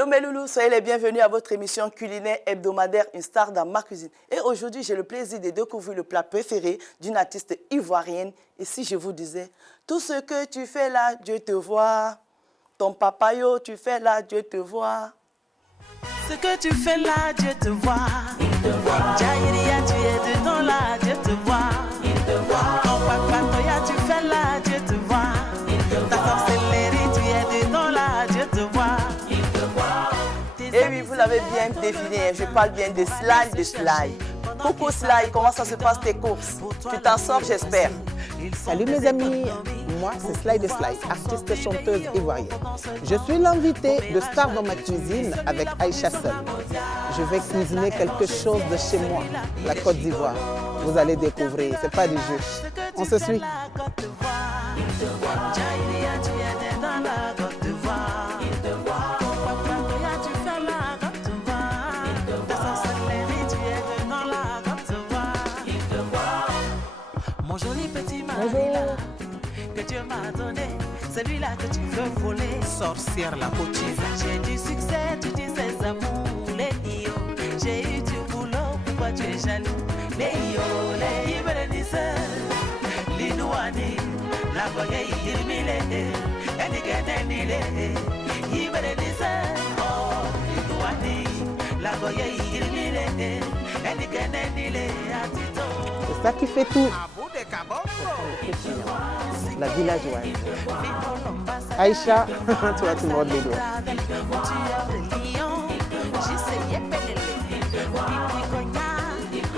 Hello mes loulous, soyez les bienvenus à votre émission culinaire hebdomadaire Une star dans ma cuisine. Et aujourd'hui, j'ai le plaisir de découvrir le plat préféré d'une artiste ivoirienne. Et si je vous disais, tout ce que tu fais là, Dieu te voit. Ton papayo, tu fais là, Dieu te voit. Ce que tu fais là, Dieu te voit. Il te voit. Jaïria, tu es dedans là, Dieu te voit. Il te voit. Ton papatoya, tu fais là, Dieu te voit. Il te voit. Ta sorcellerie, tu es dedans là, Dieu te voit. Et oui, vous l'avez bien deviné, je parle bien de Sly. Coucou Sly, comment ça se passe tes courses? Tu t'en sors, j'espère. Salut mes amis, moi c'est Sly de Sly, artiste chanteuse ivoirienne. Je suis l'invitée de Star dans ma cuisine avec Aïcha Seul. Je vais cuisiner quelque chose de chez moi, la Côte d'Ivoire. Vous allez découvrir, c'est pas du jeu. On se suit. Mon joli petit mari là, que Dieu m'a donné, celui-là que tu veux voler. Sorcière la coquille. J'ai du succès, tu dis ses amours, les yo. J'ai eu du boulot, pourquoi tu es jaloux? Les yo, les Ibrenise, l'Inouani, la Goye, Irmile, Enigenenile, Ibrenise, oh, l'Inouani, la Goye, Irmile, Enigenenile, Atito. C'est ça qui fait tout. La villageoise. Aïcha, toi tu mords les doigts.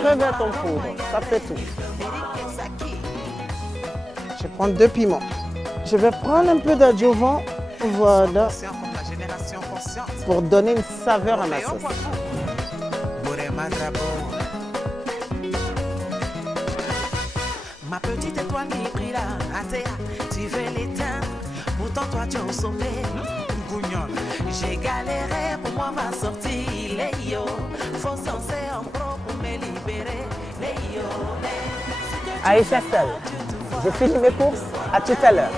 Crevette en poudre, ça fait tout. Je prends 2 piments. Je vais prendre un peu d'adjuvant, voilà, pour donner une saveur à ma sauce. Ma petite étoile qui brille là, Athéa, tu veux l'éteindre, pourtant toi tu es au sommet. Gougnol, j'ai galéré, pour moi va sortir les yo. Faut censer en pro pour me libérer, les yo. Aïcha Seul, j'ai fini mes courses, à tout à l'heure.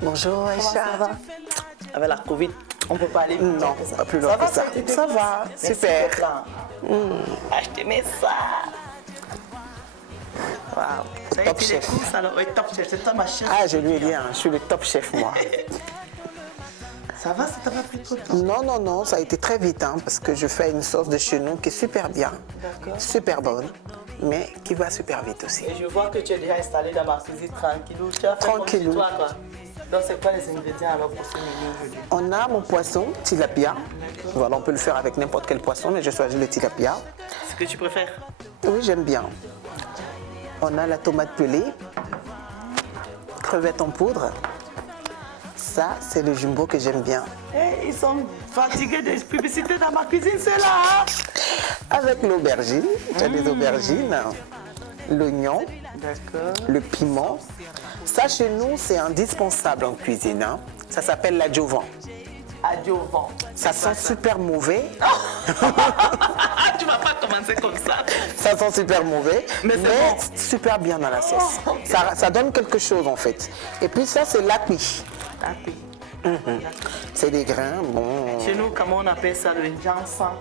Bonjour Aïcha. Avec la Covid, on ne peut pas aller Non, pas plus loin que ça. Ça va, super. Achetez-moi ça. Waouh. Top chef. Top chef, c'est toi ma chef. Ah, je lui ai dit, hein, je suis le top chef moi. Ça va, ça t'a pas pris trop de temps? Non, non, non, ça a été très vite hein, parce que je fais une sauce de chez nous qui est super bien, super bonne, mais qui va super vite aussi. Et je vois que tu es déjà installé dans ma cuisine tranquillou. Tu as fait Tranquillou. toi. Donc c'est quoi les ingrédients alors pour ce menu aujourd'hui? On a mon poisson, tilapia. Voilà, on peut le faire avec n'importe quel poisson, mais je choisis le tilapia. Ce que tu préfères? Oui, j'aime bien. On a la tomate pelée, crevettes en poudre. Ça, c'est le jumbo que j'aime bien. Ils sont fatigués des publicités dans ma cuisine, c'est là. Avec l'aubergine, tu as des aubergines, l'oignon, le piment. Ça, chez nous, c'est indispensable en cuisine. Hein. Ça s'appelle l'adjuvant. Adjuvant. Ça sent super mauvais. Tu vas pas commencer comme ça. Ça sent super mauvais, mais bon. super bien dans la sauce. Ça donne quelque chose en fait. Et puis ça, c'est l'api. C'est des grains, bon. Chez nous, comment on appelle ça, le jansan?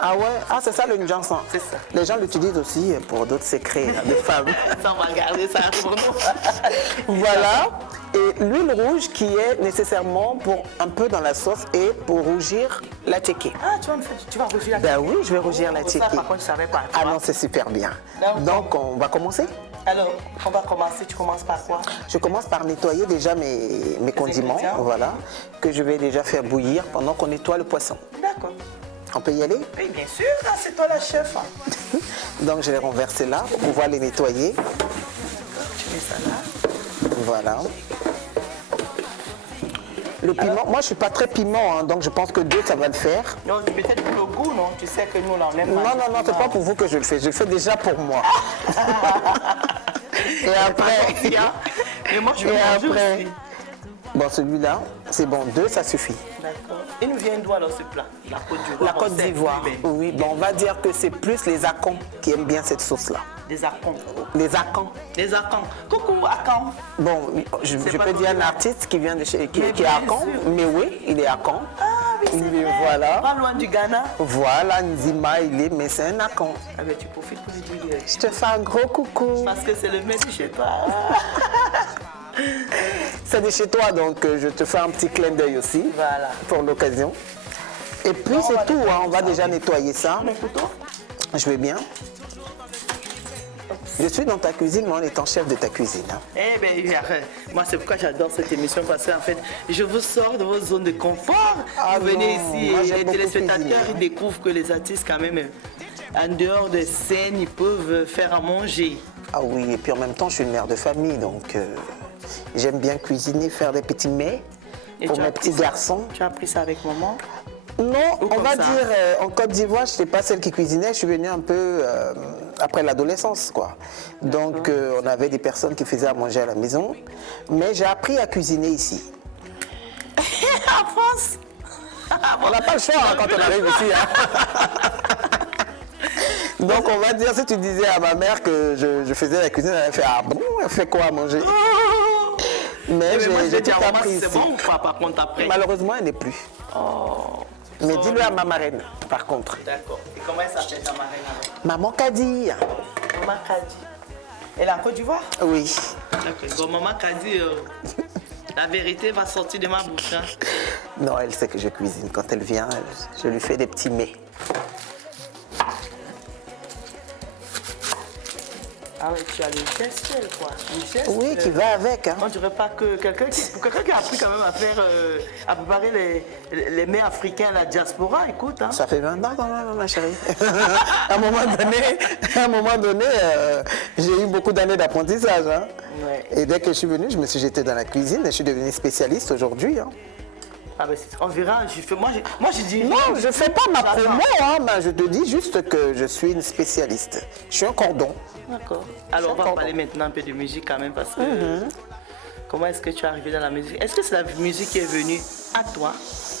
Ah ouais, ah c'est ça le njansan. C'est ça. Les gens l'utilisent aussi pour d'autres secrets de femmes. Ça, on va garder ça pour nous. Voilà. Et l'huile rouge qui est nécessairement pour un peu dans la sauce et pour rougir la tchéké. Ah, tu vas rougir la Ben oui, je vais rougir la tchéké. Ça, par contre, je savais pas. Ah non, c'est super bien. Donc, on va commencer. Alors, on va commencer. Tu commences par quoi? Je commence par nettoyer déjà mes condiments, voilà, que je vais déjà faire bouillir pendant qu'on nettoie le poisson. D'accord. On peut y aller? Oui, bien sûr. Ah, c'est toi la chef. Donc, je vais renverser là pour pouvoir les nettoyer. Tu mets ça là. Voilà. Le piment, moi je ne suis pas très piment, hein, donc je pense que 2 ça va le faire. Non, peut-être pour le goût, non? Tu sais que nous, on aime Non, non, non, c'est pas pour vous que je le fais. Je le fais déjà pour moi. Et après. Et moi, je vais manger aussi. Bon, celui-là, c'est bon, 2 ça suffit. D'accord. Il nous vient d'où alors ce plat? La Côte d'Ivoire. La Côte d'Ivoire, oui. Bon, on va dire que c'est plus les Akans qui aiment bien cette sauce-là. Des Akans. Les Akans. Les Akans. Coucou Akan. Bon, je pas peux dire un Côte artiste qui vient de chez, qui Mais est bien Akan, sûr. mais oui, il est Akan. Ah oui, c'est Mais vrai. voilà. Pas loin du Ghana. Voilà, Nzima, il est, mais c'est un Akan. Ah ben tu profites pour lui dire. Je te fais un gros coucou. Parce que c'est le mec de chez toi. C'est de chez toi, donc je te fais un petit clin d'œil aussi, Voilà. pour l'occasion. Et puis On va c'est tout, nettoyer hein, on va ça. déjà nettoyer ça. Mes couteaux. Je vais bien. Je suis dans ta cuisine, moi en étant chef de ta cuisine. Hein. Eh bien, moi c'est pourquoi j'adore cette émission parce qu'en fait, je vous sors de votre zone de confort. Ah vous venez non, ici moi, et j'aime les beaucoup téléspectateurs cuisiner. ils découvrent que les artistes quand même, en dehors des scènes, ils peuvent faire à manger. Ah oui, et puis en même temps, je suis une mère de famille, donc j'aime bien cuisiner, faire des petits mets Et pour tu as mes appris petits ça- garçons. Tu as appris ça avec maman? Non, Ou on comme va ça. dire, en Côte d'Ivoire, je n'étais pas celle qui cuisinait, je suis venue un peu après l'adolescence, quoi. Donc, on avait des personnes qui faisaient à manger à la maison, mais j'ai appris à cuisiner ici. En France? On n'a pas le choix hein, quand on arrive ici. Hein. Donc, on va dire, si tu disais à ma mère que je faisais la cuisine, elle fait, ah bon, elle fait quoi à manger? Mais Mais moi, je j'ai dis tout à maman, appris c'est ici. bon ou pas par contre après? Malheureusement, elle n'est plus. Mais dis-le à ma marraine, par contre. D'accord. Et comment elle s'appelle ta marraine alors? Maman Kadi. Maman Kadi. Elle est en Côte d'Ivoire? Oui. D'accord. Bon, maman Kadi, la vérité va sortir de ma bouche. Hein. Non, elle sait que je cuisine. Quand elle vient, je lui fais des petits mets. Ah ouais, tu as le gestuel quoi. Le geste, Oui, qui va avec. Hein. On dirait pas que quelqu'un qui a appris quand même à faire, à préparer les mets africains à la diaspora, écoute. Hein. Ça fait 20 ans quand même, ma chérie. à un moment donné, j'ai eu beaucoup d'années d'apprentissage. Hein. Ouais. Et dès que je suis venue, je me suis jetée dans la cuisine et je suis devenue spécialiste aujourd'hui. Hein. Ah ben, on verra, moi je dis... Non, je ne fais pas ma promo, hein, mais je te dis juste que je suis une spécialiste. Je suis un cordon. D'accord. Alors on va D'accord. parler maintenant un peu de musique quand même parce que... Comment est-ce que tu es arrivé dans la musique? Est-ce que c'est la musique qui est venue à toi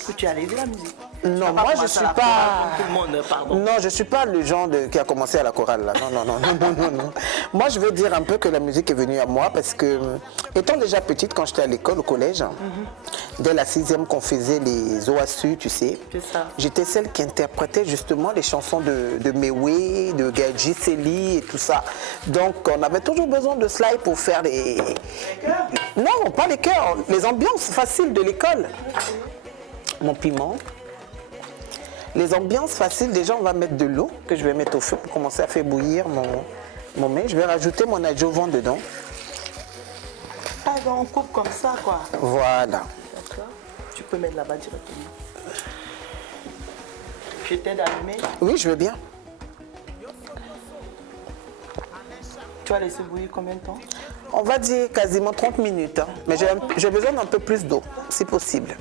que tu es allé de la musique? Non, moi je suis pas... Tout le monde, pardon. Non, je ne suis pas le genre qui a commencé à la chorale. Là. Non. Moi, je veux dire un peu que la musique est venue à moi parce que, étant déjà petite, quand j'étais à l'école, au collège, dès la 6e qu'on faisait les OASU, tu sais, C'est ça. j'étais celle qui interprétait justement les chansons de Mewé, de Gadji Seli et tout ça. Donc, on avait toujours besoin de cela pour faire les... Non, pas les chœurs, les ambiances faciles de l'école. Mon piment. Les ambiances faciles, déjà on va mettre de l'eau que je vais mettre au feu pour commencer à faire bouillir mon mets. Je vais rajouter mon adjuvant dedans. Ah ben on coupe comme ça quoi. Voilà. D'accord. Tu peux mettre là-bas directement. Je t'aide à allumer. Oui, je veux bien. Tu vas laisser bouillir combien de temps? On va dire quasiment 30 minutes. Hein. Mais j'ai besoin d'un peu plus d'eau, si possible.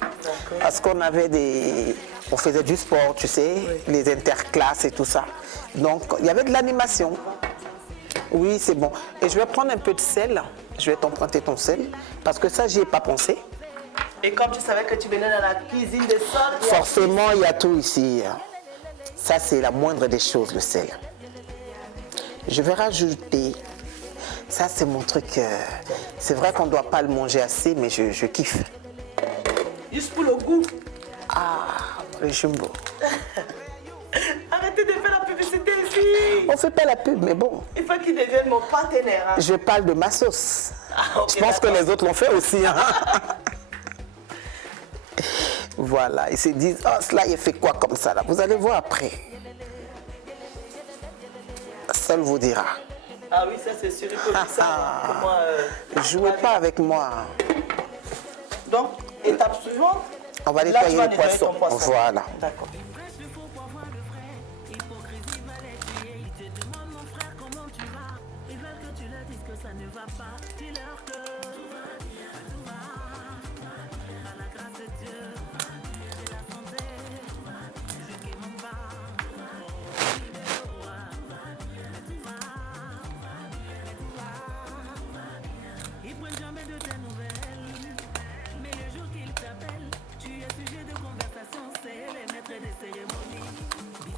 D'accord. Parce qu'on avait on faisait du sport, tu sais, les interclasses et tout ça. Donc, il y avait de l'animation. Oui, c'est bon. Et je vais prendre un peu de sel. Je vais t'emprunter ton sel. Parce que ça, j'y ai pas pensé. Et comme tu savais que tu venais dans la cuisine des sols, Forcément, il y a tout ici. Ça, c'est la moindre des choses, le sel. Je vais rajouter. Ça, c'est mon truc. C'est vrai qu'on ne doit pas le manger assez, mais je kiffe. juste pour le goût. Ah, le jumbo. Arrêtez de faire la publicité ici. On ne fait pas la pub, mais bon. Il faut qu'il devienne mon partenaire. Hein. Je parle de ma sauce. Ah, ok, Je pense que d'accord. les autres l'ont fait aussi. Hein. Voilà, ils se disent, oh, cela, il fait quoi comme ça là? Vous allez voir après. Seul vous dira. Ah oui, ça c'est sûr, il faut dire ça. Comment, Jouez pas avec moi. Donc, étape suivante. On va là, tu nettoyer vas le nettoyer ton poisson. Voilà. D'accord.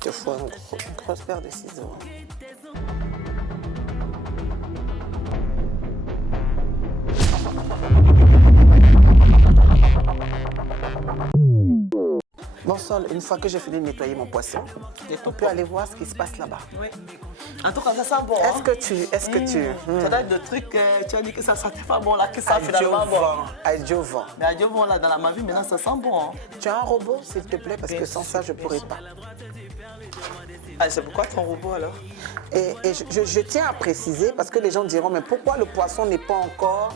te faut une grosse paire de ciseaux. Bon Sol, une fois que j'ai fini de nettoyer mon poisson, on peut aller voir ce qui se passe là-bas. Oui. En tout cas, ça sent bon. Est-ce que tu... Ça doit être de trucs, tu as dit que ça sentait pas bon là, que ça Adieu finalement bon. vent, adieu vent. Mais adieu bon là, dans la ma vie, maintenant ça sent bon. Hein. Tu as un robot, s'il te plaît, parce que sans ça, je ne pourrais pas. Ah, c'est pourquoi ton robot alors? Et je tiens à préciser, parce que les gens diront, mais pourquoi le poisson n'est pas encore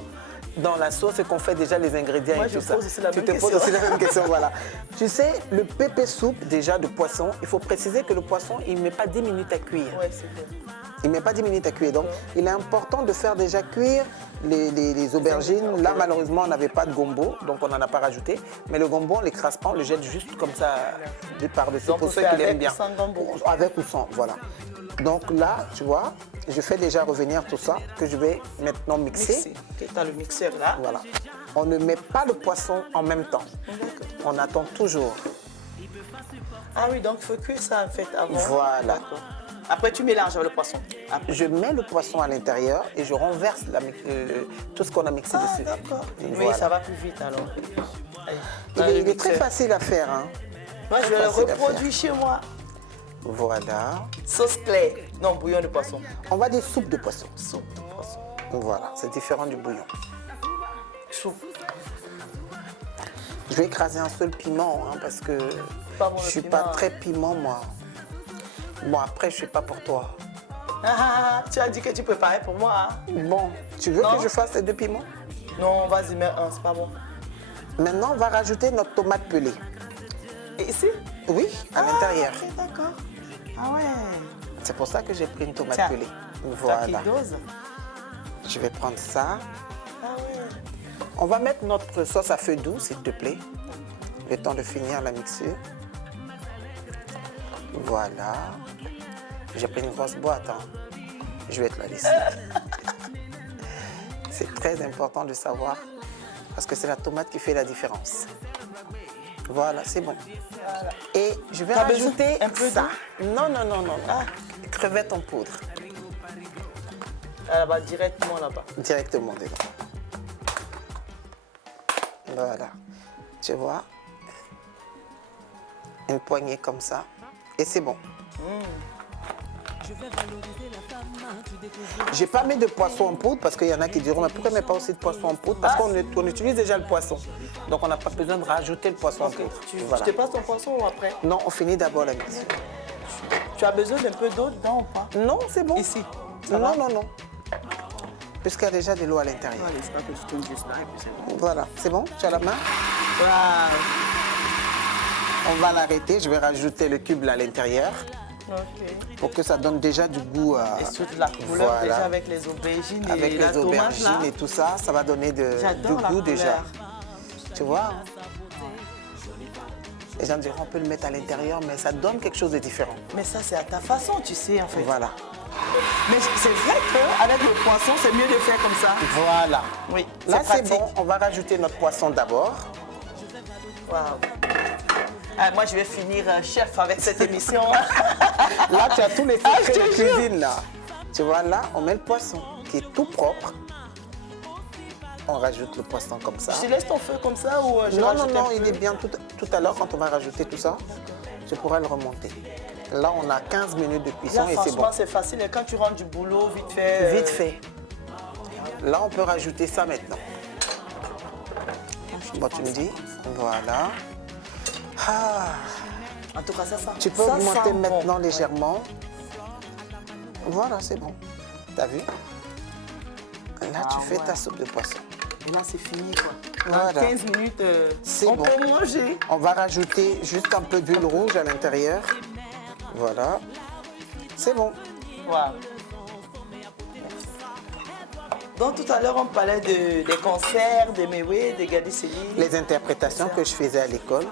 dans la sauce et qu'on fait déjà les ingrédients Moi, et je tout ça? pose aussi la Tu même te question. poses aussi la même question, voilà. Tu sais, le pépé soupe déjà de poisson, il faut préciser que le poisson, il ne met pas 10 minutes à cuire. Oui, c'est vrai. Il ne met pas 10 minutes à cuire. Donc, il est important de faire déjà cuire les aubergines. Là, malheureusement, on n'avait pas de gombo, donc on n'en a pas rajouté. Mais le gombo, on ne l'écrase pas, on le jette juste comme ça par-dessus. Donc, Pour on ceux fait qui l'aiment avec bien. ou sans gombo? Avec ou sans, voilà. Donc là, tu vois, je fais déjà revenir tout ça, que je vais maintenant mixer. Mixer. Ok, tu as le mixeur là. Voilà. On ne met pas le poisson en même temps. On attend toujours. Ah oui, donc il faut cuire ça en fait avant. Voilà. D'accord. Après, tu mélanges avec le poisson. Après. Je mets le poisson à l'intérieur et je renverse tout ce qu'on a mixé Ah, dessus. d'accord. Oui, Voilà. ça va plus vite alors. Il est très facile à faire. Hein. Moi, je vais le facile à reproduire chez moi. Voilà. Sauce claire. Non, bouillon de poisson. On va dire soupe de poisson. Soupe de poisson. Voilà, c'est différent du bouillon. Soupe. Je vais écraser un seul piment hein, parce que Pas bon, le je ne suis piment. pas très piment, moi. Bon, après, je ne suis pas pour toi. Ah, tu as dit que tu préparais pour moi. Hein? Bon, tu veux Non. que je fasse les 2 piments? Non, vas-y, mets un, c'est pas bon. Maintenant, on va rajouter notre tomate pelée. Et ici? Oui, à l'intérieur. Ok, d'accord. Ah ouais. C'est pour ça que j'ai pris une tomate Tiens. pelée. T'as Voilà. qui dose? Je vais prendre ça. Ah ouais. On va mettre notre sauce à feu doux, s'il te plaît. Le temps de finir la mixture. Voilà. J'ai pris une grosse boîte. Hein. Je vais te la laisser. C'est très important de savoir parce que c'est la tomate qui fait la différence. Voilà, c'est bon. Voilà. Et je vais T'as besoin rajouter un peu ça. Non, non, non, non. Ah. Crevettes en poudre. Ah, là-bas, directement là-bas. Directement dedans. Voilà. Tu vois? Une poignée comme ça. Et c'est bon. J'ai pas mis de poisson en poudre parce qu'il y en a qui diront mais pourquoi on met pas aussi de poisson en poudre? Parce qu'on utilise déjà le poisson. Donc on n'a pas besoin de rajouter le poisson en Ok. poudre. Tu, Voilà. Je te passe ton poisson ou après? Non, on finit d'abord la mixture. Tu as besoin d'un peu d'eau dedans ou pas? Non, c'est bon. Ici. Non, non, non. Puisqu'il y a déjà de l'eau à l'intérieur. Allez, je crois que je tourne juste là et puis c'est bon. Voilà, c'est bon? Tu as la main? Waouh. On va l'arrêter. Je vais rajouter le cube là à l'intérieur Ok. pour que ça donne déjà du goût. Et surtout la couleur Voilà. déjà avec les aubergines Avec et la les tomate aubergines là. et tout ça, ça va donner du J'adore la goût déjà. couleur. Tu vois? Hein? Les gens diront on peut le mettre à l'intérieur, mais ça donne quelque chose de différent. Mais ça, c'est à ta façon, tu sais, en fait. Voilà. Mais c'est vrai qu'avec le poisson, c'est mieux de faire comme ça. Voilà. Oui, Là, c'est pratique. bon. On va rajouter notre poisson d'abord. Waouh. Ah, moi, je vais finir chef avec cette émission. Là, tu as tous les Ah, secrets je de te jure. cuisine, là. Tu vois, là, on met le poisson qui est tout propre. On rajoute le poisson comme ça. Je te laisse ton feu comme ça ou je Non, non, rajoute un non, peu? il est bien tout à l'heure quand on va rajouter tout ça. Je pourrai le remonter. Là, on a 15 minutes de Là, cuisson et c'est bon. franchement, c'est facile. Et quand tu rentres du boulot, vite fait. Vite fait. Là, on peut rajouter ça maintenant. Bon, tu me dis, voilà. Ah, En tout cas, ça sent. tu peux ça augmenter sent bon. maintenant Ouais. légèrement. Voilà, c'est bon. T'as vu? Là, tu fais ouais. ta soupe de poisson. Et là, c'est fini, quoi. Voilà. Dans 15 minutes, C'est on bon. peut manger. On va rajouter juste un peu d'huile rouge à l'intérieur. Voilà. C'est bon. Waouh. Donc, tout à l'heure, on parlait des concerts, des mewé, des gadiseli. Les interprétations que je faisais à l'école.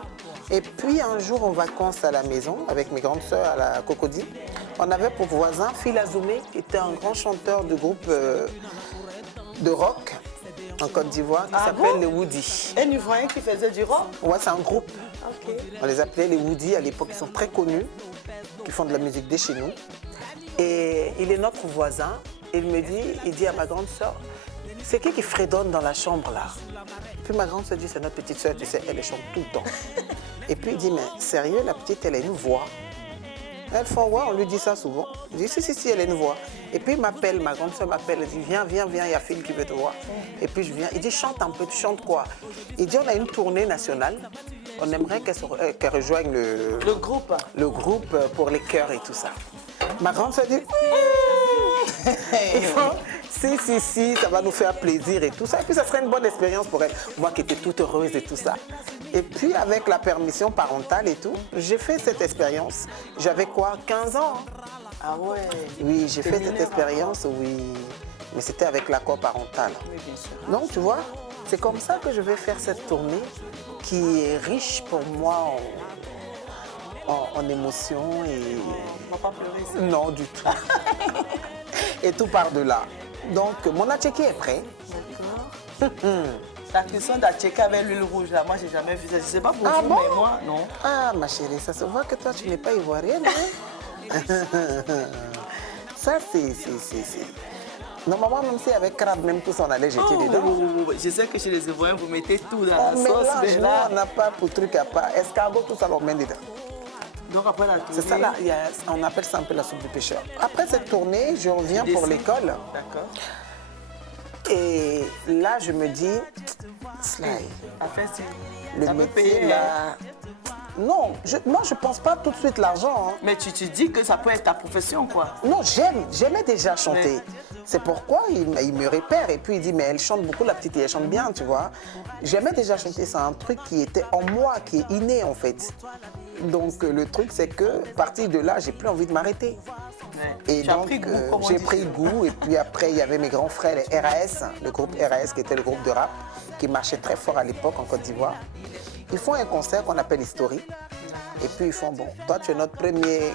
Et puis un jour en vacances à la maison avec mes grandes sœurs à la Cocody, on avait pour voisin Phil Azoumé qui était un grand chanteur de groupe de rock en Côte d'Ivoire qui Ah s'appelle bon? les Woody. Un Ivoirien qui faisait du rock. Ouais, c'est un groupe. Ok. On les appelait les Woody à l'époque, ils sont très connus. qui font de la musique de chez nous. Et il est notre voisin. Il me dit à ma grande sœur, c'est qui fredonne dans la chambre là? Puis ma grande sœur dit, c'est notre petite sœur, tu sais, elle chante tout le temps. Et puis il dit, mais sérieux, la petite, elle a une voix. Elle fait, ouais, on lui dit ça souvent. Je dis, si, elle a une voix. Et puis il m'appelle, ma grande sœur m'appelle, elle dit, viens, il y a Phil qui veut te voir. Et puis je viens, il dit, chante un peu, tu chantes quoi? Il dit, on a une tournée nationale, on aimerait qu'elle rejoigne Le groupe. le groupe pour les chœurs et tout ça. Ma grande sœur dit, si, ça va nous faire plaisir et tout ça. Et puis ça serait une bonne expérience pour elle. Moi qui étais toute heureuse et tout ça. Et puis avec la permission parentale et tout, j'ai fait cette expérience. J'avais quoi, 15 ans? Ah ouais. Oui, j'ai fait cette mineur, expérience, oui. Mais c'était avec l'accord parental. Oui, bien sûr. Donc tu vois, c'est comme ça que je vais faire cette tournée qui est riche pour moi en émotions et... On va pas pleurer ici. Non, du tout. Et tout part de là. Donc, mon attiqué est prêt. D'accord. La cuisson d'attiqué avec l'huile rouge, là, moi, j'ai jamais vu ça. Je sais pas pour Ah vous, bon? mais moi, non. Ah, ma chérie, ça se voit que toi, tu n'es pas ivoirienne, hein? Ça, c'est... Normalement, même si avec crabe, même tous on allait jeter dedans. Je sais que chez les Ivoiriens, vous mettez tout dans On la sauce, mais mélange, là... nous, on n'a pas pour truc à part. Escargot, tout ça, on met dedans. Donc après la tournée... C'est ça, là, on appelle ça un peu la soupe du pêcheur. Après cette tournée, je reviens pour l'école. D'accord. Et là, je me dis, Sly, En fait, si... le ça peut métier, payer, là... Non, moi, je ne pense pas tout de suite l'argent. Hein. Mais tu te dis que ça peut être ta profession, quoi. Non, j'aimais déjà chanter. C'est pourquoi il me repère et puis il dit, mais elle chante beaucoup, la petite, et elle chante bien, tu vois. J'aimais déjà chanter, c'est un truc qui était en moi, qui est inné, en fait. Donc, le truc, c'est que, à partir de là, j'ai plus envie de m'arrêter. Ouais. Et Tu as donc, pris goût, comme on j'ai dit. pris goût. Et puis après, il y avait mes grands frères, les RAS, le groupe RAS, qui était le groupe de rap, qui marchait très fort à l'époque en Côte d'Ivoire. Ils font un concert qu'on appelle History. Et puis ils font, bon, toi tu es notre premier,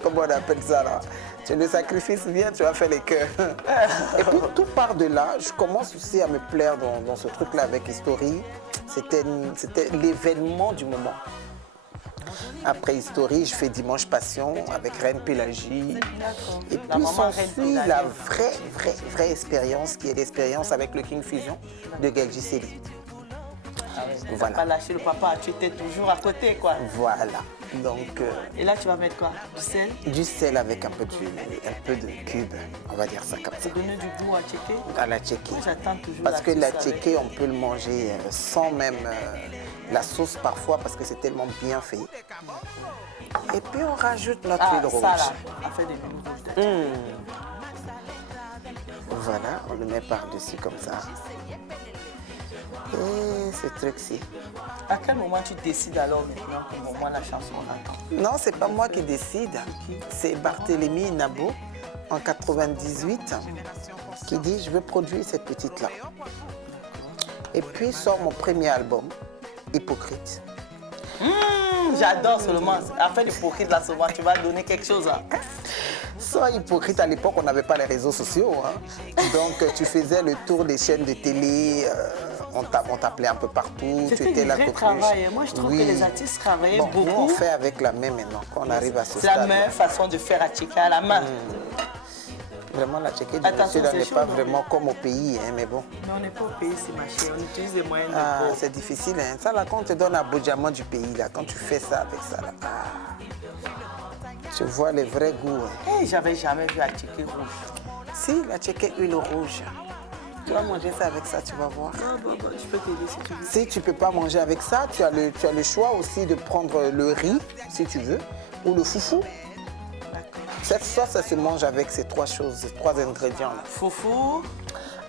comment on appelle ça là? Tu es le sacrifice, viens, tu vas faire les chœurs. Et puis tout part de là, je commence aussi à me plaire dans ce truc-là avec History. C'était l'événement du moment. Après History, je fais Dimanche Passion avec Reine Pélagie. Et puis s'ensuit la vraie expérience qui est l'expérience avec le King Fusion de Gelji Seli. Voilà. Voilà. Pas lâcher le papa, tu étais toujours à côté, quoi. Voilà. Donc, Et là, tu vas mettre quoi? Du sel? du sel avec un peu de cube, on va dire ça comme ça. Pour donner du goût à checker? À la tchéké. J'attends toujours Parce que la sauce tchéké, on peut le manger sans même la sauce parfois parce que c'est tellement bien fait. Et puis on rajoute notre avec... huile rouge. ça, là, on fait des huiles rouges. Voilà, on le met par-dessus comme ça. Et ce truc-ci. À quel moment tu décides alors maintenant que moment la chanson on attend? Non, c'est pas moi qui décide. C'est Barthélemy Nabo, en 98, qui dit « Je veux produire cette petite-là ». Et puis sort mon premier album, Hypocrite. J'adore seulement. Après l'hypocrite, là, souvent, tu vas donner quelque chose. Hein. Soit Hypocrite, à l'époque, on n'avait pas les réseaux sociaux. Hein. Donc, tu faisais le tour des chaînes de télé, on t'appelait un peu partout. C'était du vrai travail. Moi, je trouve que les artistes travaillaient beaucoup. Nous, on fait avec la main maintenant, quand on arrive à ce C'est stade. la meilleure façon de faire à checker à la main. Vraiment, la tchéké du Attention, monsieur c'est n'est chaud, pas non? vraiment comme au pays, hein, mais bon. Mais on n'est pas au pays, c'est ma chérie. On utilise les moyens de Ah, pauvre. c'est difficile, hein. Ça, là, quand on te donne un beau diamant du pays, là, quand tu fais ça avec ça, là, tu vois les vrais goûts. Hein. Hey, j'avais jamais vu à checker rouge. Si, la tchéké huile rouge. Tu vas manger ça avec ça, tu vas voir. Ah, bah, je peux t'aider si tu veux. Si tu ne peux pas manger avec ça, tu as le choix aussi de prendre le riz, si tu veux, ou le foufou. Cette sauce, ça se mange avec ces trois choses, ces trois ingrédients-là. Foufou.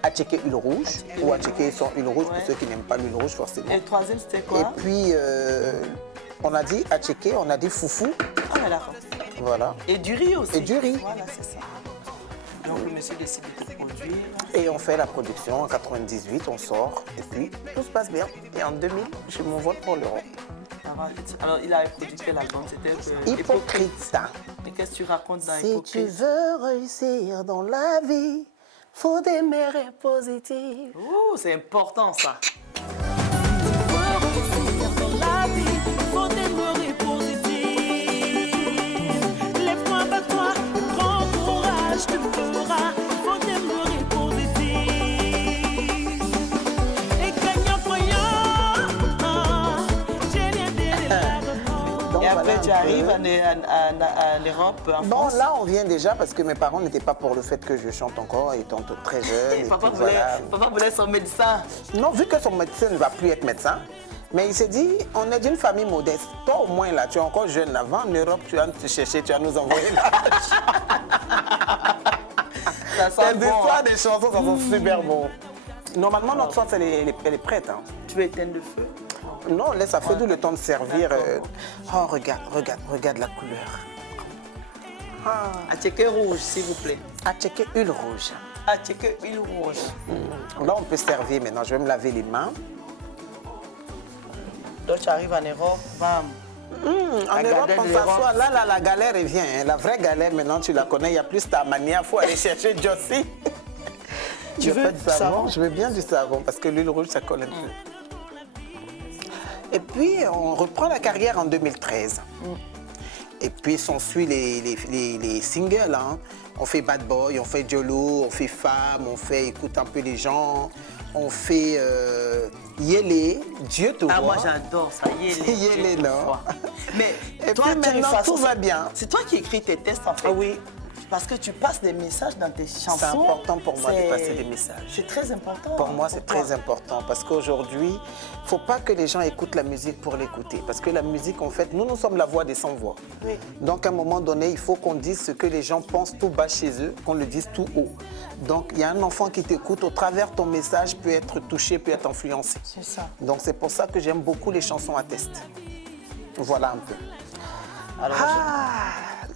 Attiqué huile rouge, ou attiqué sans huile rouge, pour ceux qui n'aiment pas l'huile rouge, forcément. Et le troisième, c'était Et quoi? puis, on a dit attiqué, on a dit foufou. Ah, mais d'accord. Voilà. Et du riz aussi. Et du riz. Voilà, c'est ça. Donc, le monsieur décide de produire. Et on fait la production en 98, on sort, et puis tout se passe bien. Et en 2000, je m'envole pour l'Europe. Alors, il avait produit quel album? C'était Hypocrite. Et qu'est-ce que tu racontes dans Si tu Hypocrite? veux réussir dans la vie, faut des mères positives. Ouh, c'est important ça. message tu feras, il faut te mourir positif. Et gagnant voyant, j'ai rien de Donc, Et après, voilà tu un arrives peu. en Europe, en Bon, France. là, on vient déjà parce que mes parents n'étaient pas pour le fait que je chante encore, étant très jeune. et Papa puis voulait, voilà. papa voulait son médecin. Non, vu que son médecin ne va plus être médecin, mais il s'est dit, on est d'une famille modeste. Toi, au moins, là, tu es encore jeune. Là, va en Europe, tu vas te chercher, tu vas nous envoyer là. Ça sent Tes bon. histoires des chansons, ça sent super bon. Normalement, notre sauce, elle est prête. Hein. Tu veux éteindre le feu? Non, laisse ça fait tout le temps de servir. Oh, regarde la couleur. À checker rouge, s'il vous plaît. À checker huile rouge. À checker huile rouge. Là, on peut servir maintenant. Je vais me laver les mains. Donc tu arrives en Europe, bam. En La Europe, galère on de l'Europe. s'assoit. Là, la galère revient. Hein. La vraie galère, maintenant, tu la connais. Il n'y a plus ta mania. Il faut aller chercher Josie. Tu veux pas du de savon? savon? Je veux bien du savon parce que l'huile rouge, ça colle un peu. Et puis, on reprend la carrière en 2013. Et puis, s'ensuit les singles. Hein. On fait Bad Boy, on fait Jolo, on fait Femme, on fait Écoute un peu les gens, on fait Yélé, Dieu te Ah, voit. moi j'adore ça. Yélé. Yélé, Dieu te non. voit. Mais Et toi, puis tu as une maintenant, façon- tout va bien. C'est toi qui écris tes textes en fait. Ah oui. Parce que tu passes des messages dans tes chansons. C'est important pour moi de C'est- passer des messages. C'est très important. Pour moi, c'est toi. très important parce qu'aujourd'hui, il ne faut pas que les gens écoutent la musique pour l'écouter. Parce que la musique, en fait, nous sommes la voix des sans-voix. Oui. Donc, à un moment donné, il faut qu'on dise ce que les gens pensent tout bas chez eux, qu'on le dise tout haut. Donc, il y a un enfant qui t'écoute, au travers ton message, peut être touché, peut être influencé. C'est ça. Donc, c'est pour ça que j'aime beaucoup les chansons à test. Voilà un peu. Alors,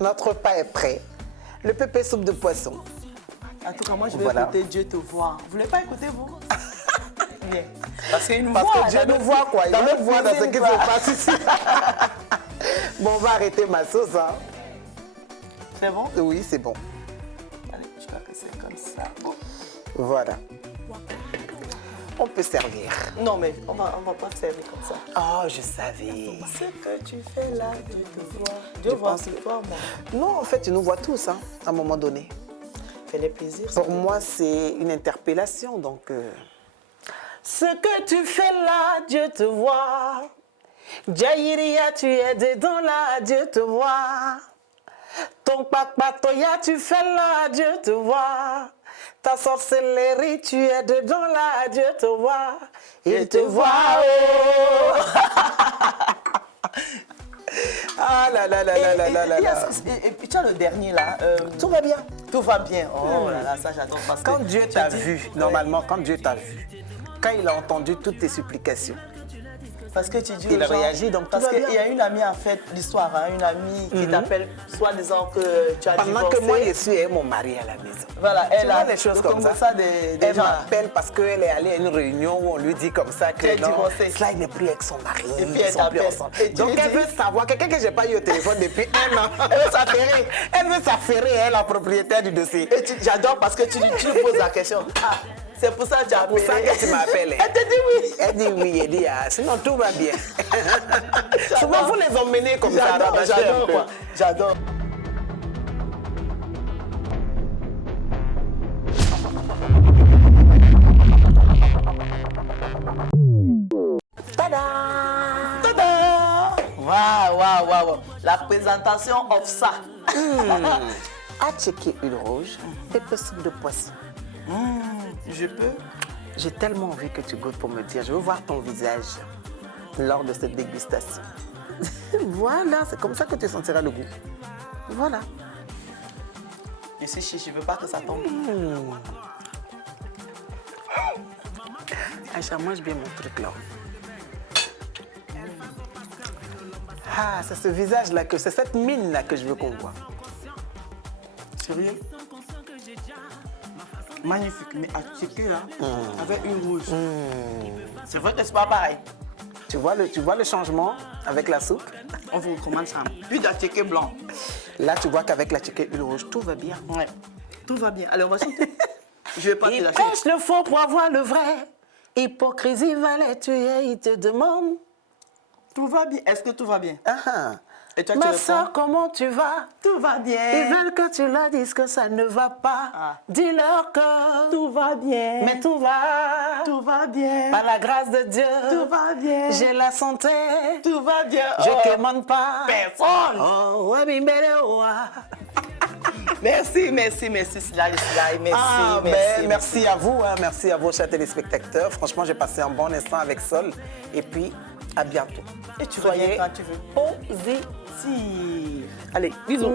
Notre repas est prêt. Le pépé soupe de poisson. en tout cas, moi je vais Voilà. écouter Dieu te voit. Vous voulez pas écouter vous? Bien. Parce qu'il nous Parce voit. que Dieu dans nous notre- voit, quoi. Il dans nous notre voit dans ce cuisine, qui se quoi. passe ici. Bon, on va arrêter ma sauce. Hein. C'est bon? Oui, c'est bon. Allez, je crois que c'est comme ça. Bon. Voilà. On peut servir. Non, mais on va pas servir comme ça. Oh, je savais. Ce que tu fais là, Dieu te voit. Dieu voit pense sur toi, moi. Non, en fait, tu nous vois tous, hein, à un moment donné. Fais-les plaisir. Pour moi, c'est une interpellation, donc... Ce que tu fais là, Dieu te voit. Jaïria, tu es dedans là, Dieu te voit. Ton papatoya, tu fais là, Dieu te voit. Ta sorcellerie, tu es dedans là, Dieu te voit. Il te voit, oh. Ah là là là là là là là là. Et puis tu as le dernier là. Tout va bien. Tout va bien. Oh là là, ça j'adore parce Quand que Dieu tu t'a dis- vu, normalement, quand Dieu t'a vu, quand il a entendu toutes tes supplications, Parce que tu dis Il aux gens- réagit, donc tout parce va qu'il bien. y a une amie en fait l'histoire, hein, une amie qui t'appelle soit disant que tu as pendant divorcé. que moi je suis mon mari à la maison. Voilà, elle Tu vois a les choses le comme Congo ça. des Elle gens. m'appelle parce qu'elle est allée à une réunion où on lui dit comme ça que Tu es non, divorcée. cela il n'est plus avec son mari. Et puis ils elle sont plus t'appelle. ensemble. Et tu Donc lui elle dis- veut savoir, quelqu'un que je n'ai pas eu au téléphone depuis un an, elle veut s'affairer. Elle veut s'affairer, elle, la propriétaire du dossier. Et j'adore parce que tu lui poses la question. Ah, c'est pour ça que tu as C'est pour ça appelé. que tu m'appelles. Elle te dit oui. Elle dit oui, elle dit ah, sinon tout va bien. Souvent vous les emmenez comme ça, J'adore, rabâcher un j'adore peu. quoi. J'adore. Tada! Tada! Waouh, waouh, waouh. La présentation of ça. À checker huile rouge, pépé soupe de poisson. Je peux? J'ai tellement envie que tu goûtes pour me dire, je veux voir ton visage lors de cette dégustation. Voilà, c'est comme ça que tu sentiras le goût. Voilà. Je suis chiche, je veux pas que ça tombe. Aïcha, mange bien mon truc là. Ah, c'est ce visage-là, c'est cette mine-là que je veux qu'on voit. Sérieux? Magnifique, mais à checker là, avec une rouge. C'est vrai que c'est pas pareil. Tu vois le changement avec la soupe? On vous recommande ça. Puis d'attiquer blanc. Là, tu vois qu'avec la chicken huile rouge, tout va bien. Ouais. Tout va bien. Allez, on va chanter. Je vais pas te Il lâcher. prêche le faux pour avoir le vrai. Hypocrisie va les tuer, il te demande. Tout va bien. Est-ce que tout va bien? Ah, ah. Et toi, tu Ma réponds? soeur, comment tu vas? Tout va bien. Ils veulent que tu leur dises que ça ne va pas. Ah. Dis-leur que Tout va bien. mais tout va. Tout va bien. Par la grâce de Dieu, Tout va bien. j'ai la santé. Tout va bien. Je Oh. ne demande pas. Personne. Oh, ouais, bimbele, ouah. Merci, merci, merci, Sly. Merci, Ah, merci, ben, merci à vous, hein, merci à vous, chers téléspectateurs. Franchement, j'ai passé un bon instant avec Sol. Et puis, à bientôt. Et tu Soyez reviens quand tu veux. positifs. Allez, bisous.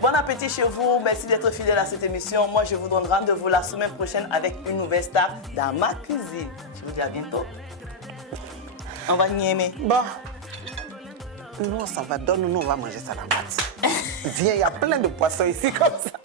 Bon appétit chez vous. Merci d'être fidèle à cette émission. Moi, je vous donne rendez-vous la semaine prochaine avec une nouvelle star dans ma cuisine. Je vous dis à bientôt. On va y aimer. Bon, nous, on s'en va, donne-nous, on va manger ça dans la pâte. Viens, il y a plein de poissons ici comme ça.